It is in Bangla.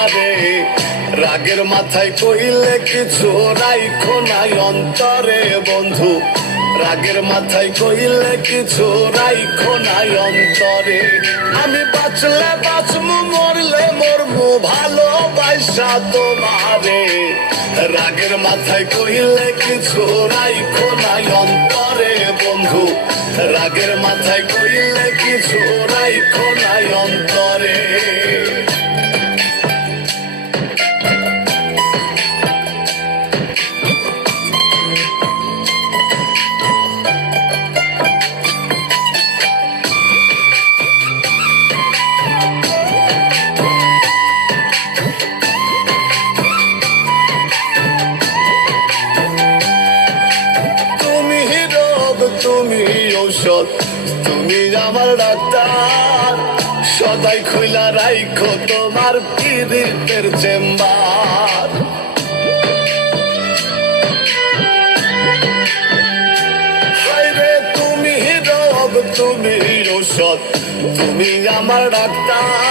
তোমারে। রাগের মাথায় কইলে কিছু রাইখো নাই অন্তরে বন্ধু, রাগের মাথায় কইলে কিছু রাইখো নাই অন্তরে। আমি বাঁচলে বাঁচমু মরলে মরমু ভালোবাসা তোমারে। রাগের মাথায় কইলে কিছু রাইখো নাই অন্তরে বন্ধু, রাগের মাথায় কইলে কিছু রাইখো নাই অন্তরে। তুমি ঔষধ, তুমি আমার ডাক্তার, সদাই খুইলা রাইখো তোমার পীড়িতের চেম্বার। হায়রে তুমি রোগ, তুমি ঔষধ, তুমি আমার ডাক্তার।